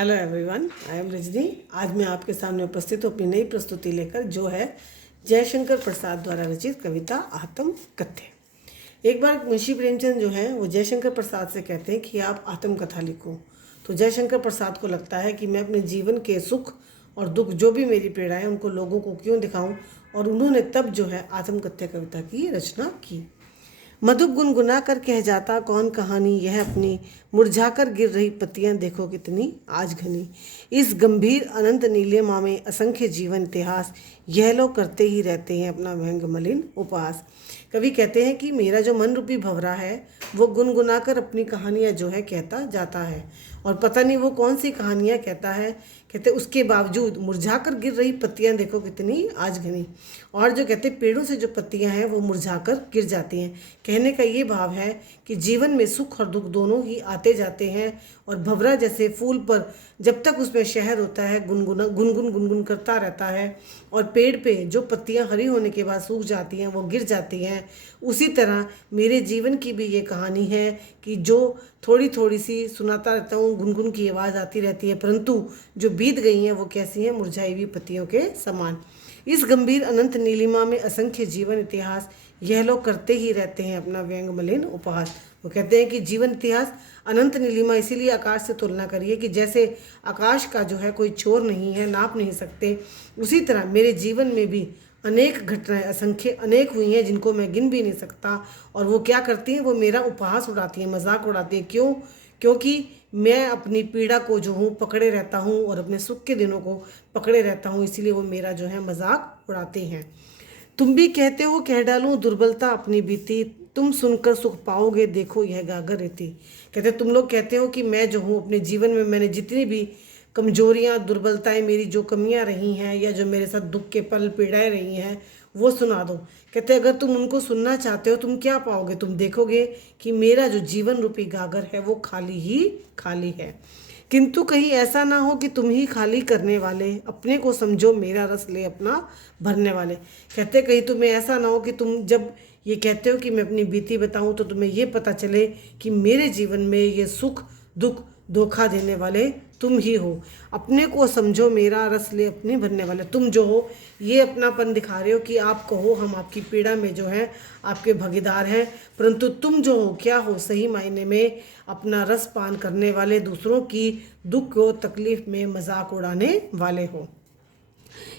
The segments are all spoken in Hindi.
Hello everyone, I am Rajni. आज मैं आपके सामने उपस्थित हूँ अपनी नई प्रस्तुति लेकर, जो है जयशंकर प्रसाद द्वारा रचित कविता आत्म कथ्य। एक बार मुंशी प्रेमचंद जो हैं वो जयशंकर प्रसाद से कहते हैं कि आप आत्मकथा लिखो। तो जयशंकर प्रसाद को लगता है कि मैं अपने जीवन के सुख और दुख, जो भी मेरी पीड़ाएं, उनको लोगों को क्यों दिखाऊं, और उन्होंने तब जो है आत्मकथ्य कविता की रचना की। मधुप गुनगुना कर कह जाता कौन कहानी यह अपनी, मुरझाकर गिर रही पत्तियां देखो कितनी आज घनी। इस गंभीर अनंत नीलिमा में असंख्य जीवन इतिहास, यह लोग करते ही रहते हैं अपना व्यंग मलिन उपहास। कवि कहते हैं कि मेरा जो मन रूपी भंवरा है वो गुनगुनाकर अपनी कहानियाँ जो है कहता जाता है, और पता नहीं वो कौन सी कहानियाँ कहता है। कहते उसके बावजूद मुरझाकर गिर रही पत्तियां देखो कितनी आज घनी। और जो कहते पेड़ों से जो पत्तियां हैं वो मुरझाकर गिर जाती हैं। कहने का ये भाव है कि जीवन में सुख और दुख दोनों ही आते जाते हैं, और भंवरा जैसे फूल पर जब तक उसमें शहद होता है गुनगुन गुनगुन करता रहता है, और पेड़ पे जो पत्तियां हरी होने के बाद सूख जाती हैं वो गिर जाती हैं। उसी तरह मेरे जीवन की भी ये कहानी है कि जो थोड़ी थोड़ी सी सुनाता रहता हूँ, गुनगुन की आवाज़ आती रहती है, परंतु जो बीत गई हैं वो कैसी हैं, मुरझाई हुई पत्तियों के समान। इस गंभीर अनंत नीलिमा में असंख्य जीवन इतिहास, यह लोग करते ही रहते हैं अपना व्यंग मलिन उपहास। वो कहते हैं कि जीवन इतिहास अनंत नीलिमा इसीलिए आकाश से तुलना करिए कि जैसे आकाश का जो है कोई छोर नहीं है, नाप नहीं सकते, उसी तरह मेरे जीवन में भी अनेक घटनाएं असंख्य अनेक हुई हैं जिनको मैं गिन भी नहीं सकता। और वो क्या करती हैं, वो मेरा उपहास उड़ाती हैं, मजाक उड़ाती हैं। क्यों? क्योंकि मैं अपनी पीड़ा को जो हूँ पकड़े रहता हूँ और अपने सुख के दिनों को पकड़े रहता हूँ, इसीलिए वो मेरा जो है मजाक उड़ाते हैं। तुम भी कहते हो कह डालूं दुर्बलता अपनी बीती, तुम सुनकर सुख पाओगे देखो यह गागर रहती। कहते तुम लोग कहते हो कि मैं जो हूँ अपने जीवन में मैंने जितनी भी कमजोरियाँ, दुर्बलताएं, मेरी जो कमियां रही हैं या जो मेरे साथ दुख के पल पीड़ाएं रही हैं वो सुना दो। कहते अगर तुम उनको सुनना चाहते हो तुम क्या पाओगे, तुम देखोगे कि मेरा जो जीवन रूपी गागर है वो खाली ही खाली है। किंतु कहीं ऐसा ना हो कि तुम ही खाली करने वाले, अपने को समझो मेरा रस ले अपना भरने वाले। कहते कहीं तुम्हें ऐसा ना हो कि तुम जब ये कहते हो कि मैं अपनी बीती बताऊं तो तुम्हें ये पता चले कि मेरे जीवन में ये सुख दुख धोखा देने वाले तुम ही हो। अपने को समझो मेरा रस ले अपने भरने वाले। तुम जो हो ये अपनापन दिखा रहे हो कि आप कहो हम आपकी पीड़ा में जो है आपके भागीदार हैं, परंतु तुम जो हो क्या हो, सही मायने में अपना रस पान करने वाले, दूसरों की दुख को तकलीफ में मजाक उड़ाने वाले हो।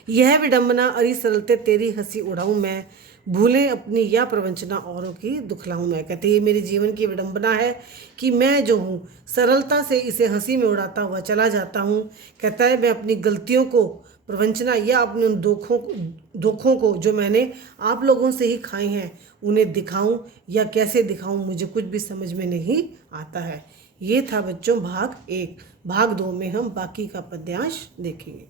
यह विडंबना अरी सरलते तेरी हंसी उड़ाऊं मैं, भूलें अपनी या प्रवंचना औरों की दुखलाऊं मैं। कहते ये मेरे जीवन की विडंबना है कि मैं जो हूँ सरलता से इसे हंसी में उड़ाता हुआ चला जाता हूँ। कहता है मैं अपनी गलतियों को प्रवंचना या अपने उन धोखों को जो मैंने आप लोगों से ही खाए हैं उन्हें दिखाऊं या कैसे दिखाऊं, मुझे कुछ भी समझ में नहीं आता है। ये था बच्चों भाग 1। भाग 2 में हम बाकी का पद्यांश देखेंगे।